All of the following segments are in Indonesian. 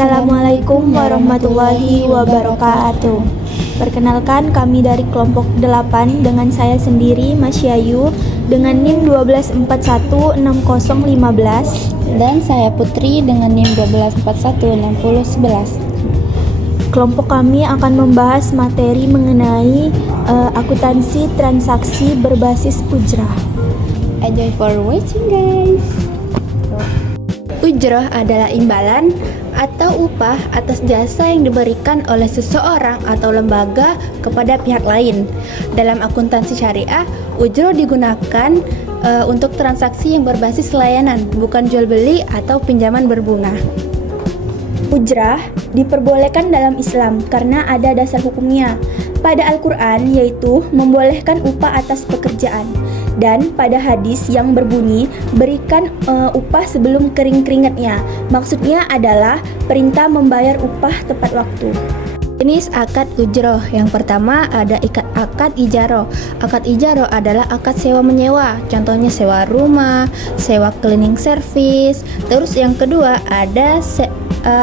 Assalamualaikum warahmatullahi wabarakatuh. Perkenalkan, kami dari kelompok 8 dengan saya sendiri, Mas Yayu, dengan NIM 124160515. Dan saya Putri dengan NIM 124160111. Kelompok kami akan membahas materi mengenai akuntansi transaksi berbasis ujrah. Enjoy for watching, guys. Ujrah adalah imbalan atau upah atas jasa yang diberikan oleh seseorang atau lembaga kepada pihak lain. Dalam akuntansi syariah, ujrah digunakan untuk transaksi yang berbasis layanan, bukan jual beli atau pinjaman berbunga. Ujrah diperbolehkan dalam Islam karena ada dasar hukumnya pada Al-Quran, yaitu membolehkan upah atas pekerjaan, dan pada hadis yang berbunyi berikan upah sebelum kering keringatnya. Maksudnya adalah perintah membayar upah tepat waktu. Jenis akad ujrah yang pertama ada akad ijaroh. Akad ijaroh adalah akad sewa menyewa, contohnya sewa rumah, sewa cleaning service. Terus yang kedua ada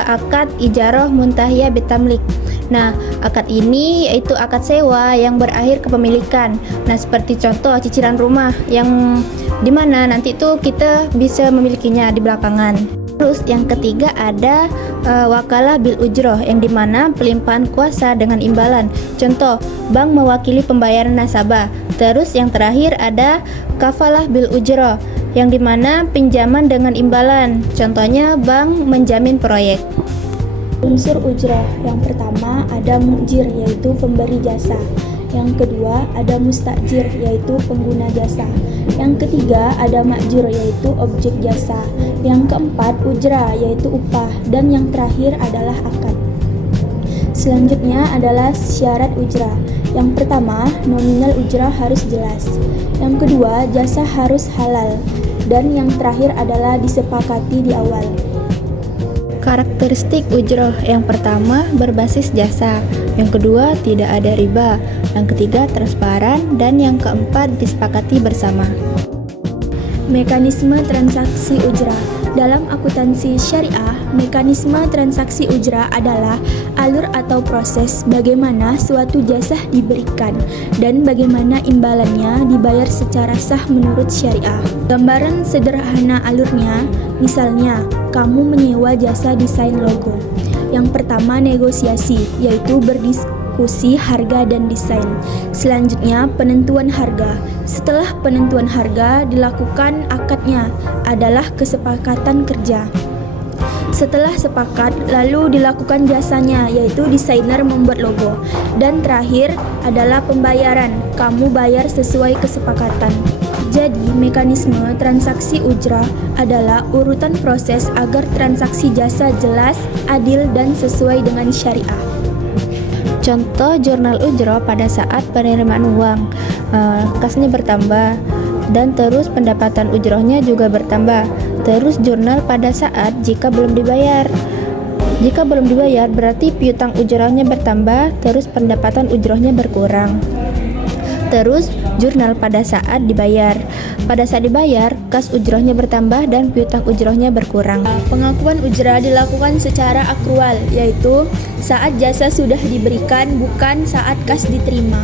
akad ijaroh muntahiyah bitamlik. Nah, akad ini yaitu akad sewa yang berakhir kepemilikan. Nah, seperti contoh cicilan rumah yang dimana nanti itu kita bisa memilikinya di belakangan. Terus yang ketiga ada wakalah bil ujroh, yang dimana pelimpahan kuasa dengan imbalan. Contoh, bank mewakili pembayaran nasabah. Terus yang terakhir ada kafalah bil ujroh, yang dimana pinjaman dengan imbalan. Contohnya bank menjamin proyek. Unsur ujrah yang pertama ada mujir, yaitu pemberi jasa. Yang kedua ada mustajir, yaitu pengguna jasa. Yang ketiga ada makjur, yaitu objek jasa. Yang keempat ujrah, yaitu upah. Dan yang terakhir adalah akad. Selanjutnya adalah syarat ujrah. Yang pertama, nominal ujrah harus jelas. Yang kedua, jasa harus halal. Dan yang terakhir adalah disepakati di awal. Karakteristik ujrah yang pertama berbasis jasa, yang kedua tidak ada riba, yang ketiga transparan, dan yang keempat disepakati bersama. Mekanisme transaksi ujrah. Dalam akuntansi syariah, mekanisme transaksi ujrah adalah alur atau proses bagaimana suatu jasa diberikan dan bagaimana imbalannya dibayar secara sah menurut syariah. Gambaran sederhana alurnya, misalnya kamu menyewa jasa desain logo. Yang pertama negosiasi, yaitu berdiskusi harga dan desain. Selanjutnya penentuan harga. Setelah penentuan harga dilakukan akadnya, adalah kesepakatan kerja. Setelah sepakat, lalu dilakukan jasanya, yaitu desainer membuat logo. Dan terakhir adalah pembayaran, kamu bayar sesuai kesepakatan. Jadi, mekanisme transaksi ujrah adalah urutan proses agar transaksi jasa jelas, adil, dan sesuai dengan syariah. Contoh jurnal ujrah pada saat penerimaan uang, kasnya bertambah, dan terus pendapatan ujrahnya juga bertambah. Terus jurnal pada saat jika belum dibayar. Jika belum dibayar berarti piutang ujrahnya bertambah, terus pendapatan ujrahnya berkurang. Terus jurnal pada saat dibayar. Pada saat dibayar, kas ujrahnya bertambah dan piutang ujrahnya berkurang. Pengakuan ujrah dilakukan secara akrual, yaitu saat jasa sudah diberikan, bukan saat kas diterima.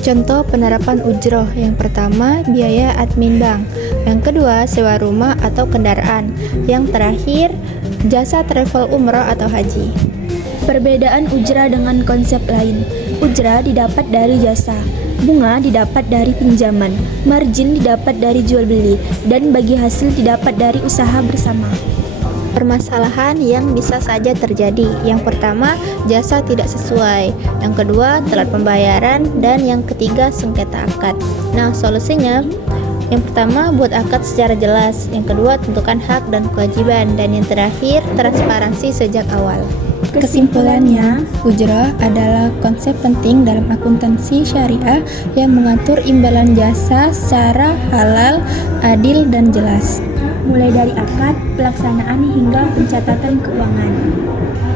Contoh penerapan ujrah yang pertama biaya admin bank, yang kedua sewa rumah atau kendaraan, yang terakhir jasa travel umrah atau haji. Perbedaan ujrah dengan konsep lain. Ujrah didapat dari jasa, bunga didapat dari pinjaman, margin didapat dari jual beli, dan bagi hasil didapat dari usaha bersama. Permasalahan yang bisa saja terjadi. Yang pertama, jasa tidak sesuai. Yang kedua, telat pembayaran, dan yang ketiga, sengketa akad. Nah, solusinya yang pertama, buat akad secara jelas. Yang kedua, tentukan hak dan kewajiban, dan yang terakhir, transparansi sejak awal. Kesimpulannya, ujrah adalah konsep penting dalam akuntansi syariah yang mengatur imbalan jasa secara halal, adil, dan jelas. Mulai dari akad, pelaksanaan hingga pencatatan keuangan.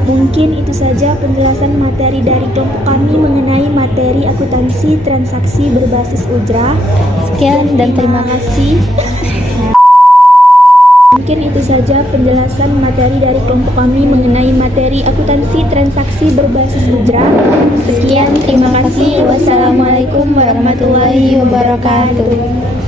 Mungkin itu saja penjelasan materi dari kelompok kami mengenai materi akuntansi transaksi berbasis ujrah. Sekian dan terima kasih. mungkin itu saja penjelasan materi dari kelompok kami mengenai materi akuntansi transaksi berbasis ujrah. Sekian, terima kasih. Wassalamualaikum warahmatullahi wabarakatuh.